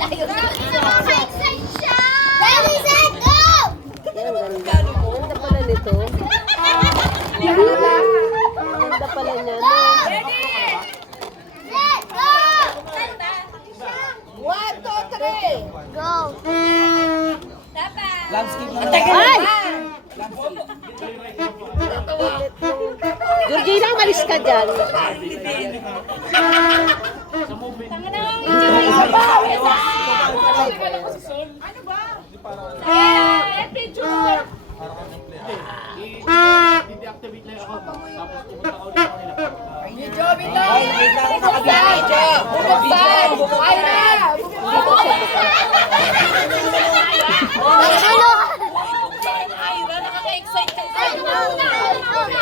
Ready, set, go! Ganda pala nito. Ganda pala niya, no? Set, go! 1, 2, 3. Go! Ay! Georgina, umalis ka dyan.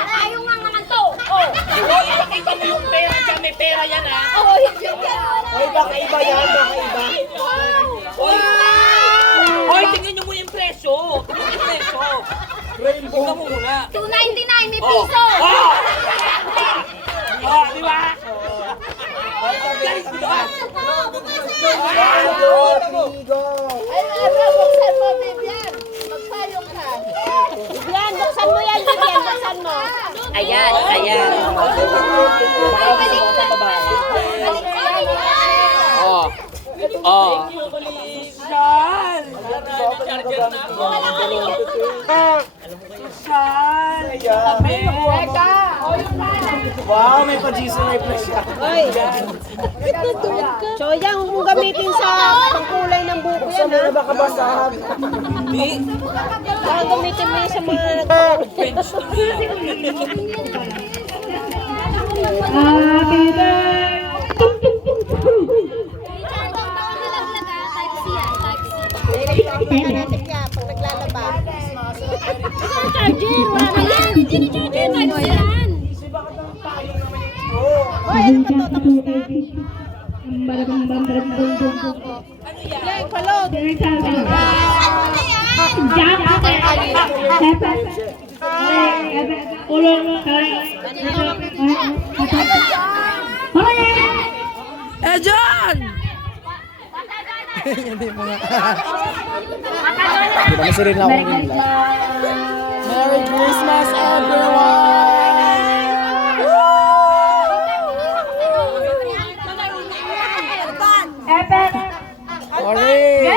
Ayaw nga naman to! Ipakita mo yung pera dyan. May pera yan, ha? Hoy, baka iba yan, baka iba. Hoy, tingnan nyo muna yung presyo. Tingnan yung presyo. Tingnan mo muna. 299, may piso! Di ba? Guys, di ba? Buksan mo, Vivian. Magpayong ka. Vivian, buksan mo yan, Vivian, buksan mo. Ayan, ayan. Oh. Yan. Wow, may pa-Jesus na flash siya. Ay, so yan, huwag mong gamitin sa pangkulay ng buko yan, Saan ha? na baka basahan? Baka gamitin mo yan sa mga Bench to me. Kailangan natin kaya pag naglalaba. Charger! Wala na yan! Charger! Type C yan! Hoy, ano ba to? Tapos na. Yan, kalot. John! Merry Christmas, everyone! Sorry!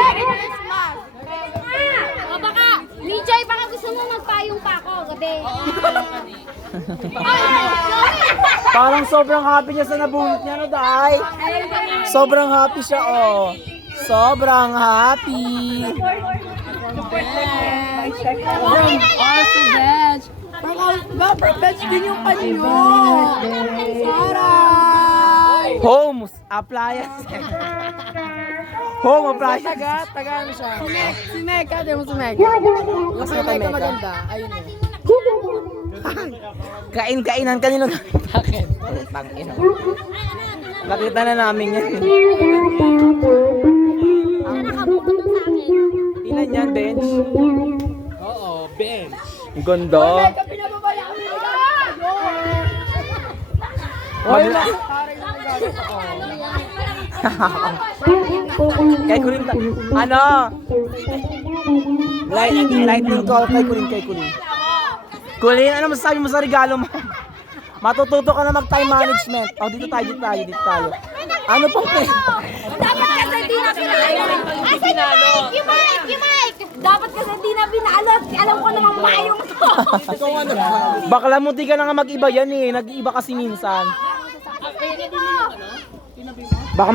O baka, Mijay, baka gusto mo magpayong pa ako gabi. Parang sobrang happy niya sa nabunot niya, no, Day? Sobrang happy siya, oh. Sobrang happy. Homes appliance. Home appliance. Taga ano siya? Si Mecca, di mo si Mecca. Yung si Mecca maganda. Ayun yun. Kain-kainan kanino bakit? Tangina. Nakita na namin yan. Nakabukod sa amin. Ilan yan, bench? Oo, bench. Ang ganda. Magla. Kay Kulin. Ano? Lightning call kay Kulin. Kulin, ano masasabi mo sa regalo mo? Matututo ka na mag-time management. Oh, dito tayo. Ano pang Dapat kasi di na pinalo. Asan yung mic? Yung mic! Dapat kasi di na pinalo. Alam ko namang payong to. Bakla mo, di ka na nga mag-iba yan eh. Nag-iiba kasi minsan. Baka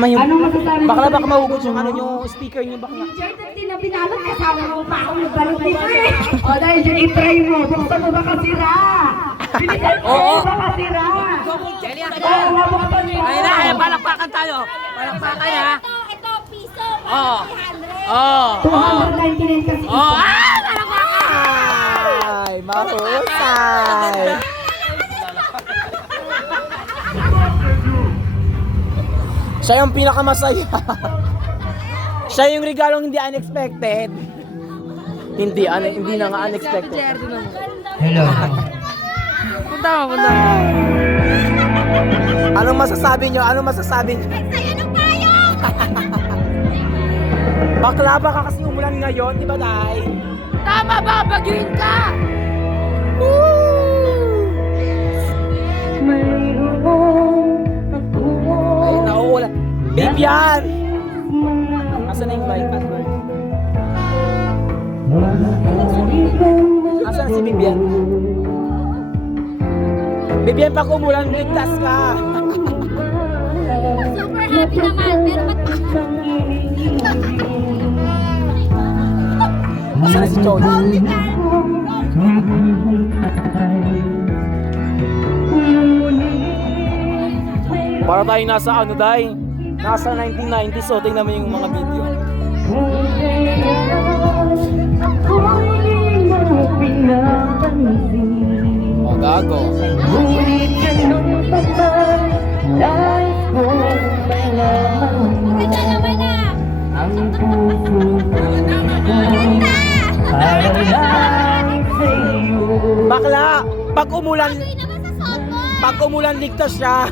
baka mahugot yung ano yung speaker niyo baka. Di na pinalo. Kasama mo pa ako nagbalot dito eh. O dahil dyan i-try mo. Buksan mo ba kasira? Oo. Kasira. Ayun na, ay, palakpakan tayo. Palakpakan ha. Ito, piso. Oo. 300. Oo. Oo. Palakpakan! Ay, mahusay. Siya yung pinakamasaya. Siya yung regalong hindi unexpected. Hindi na nga unexpected. Hello. Punta mo. Anong masasabi nyo? Saya ng payong! Bakla baka kasi umulan ngayon, di ba, Day? Tama ba? Bagyuin ka! Ay, nauulan. Bibian! Asan na yung mic, Edward? Asan na si Bibian? Bibian, pag umulan, ligtas ka! Super happy naman, pero Asan na si Chody? Para tayo nasa ano, Day? Nasa 1990s, so tingnan mo yung mga video. O, gago. maganda naman ah. Bakla! Pag umulan, Hindi naman sa softball. pag umulan, ligtas siya.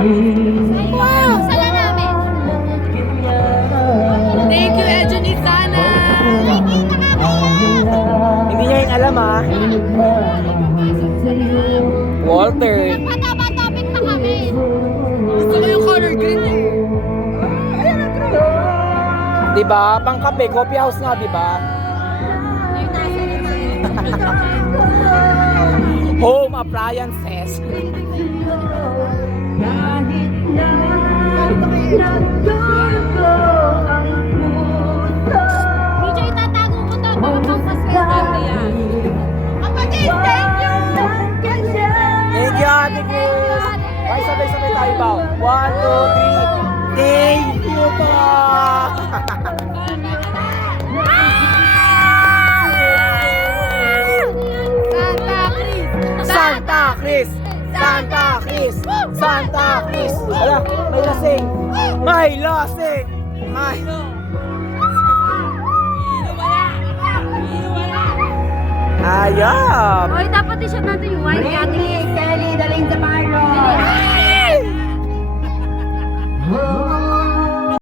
Wow! Sala namin. Thank you, Edjon Isana! Nakikita kami. Hindi niya yung alam, ha? Walter. Patama topic pa kami. Gusto ko yung color green eh. Diba? Pangkape, coffee house nga, diba? Home appliances. Medyo itatago mo to mga pampaswerte yan. Kapatid, thank you! Thank you, Ate Chris. Ay, sabay-sabay tayo ba? 1, 2, 3. Thank you po! Santa Cruz! Santa Cruz! Santa Cruz! Wala, may lasing! May lasing! May... Ayop! Hoy, dapat i-shot natin yung white. Ate Kelly, dalhin sa Marlon.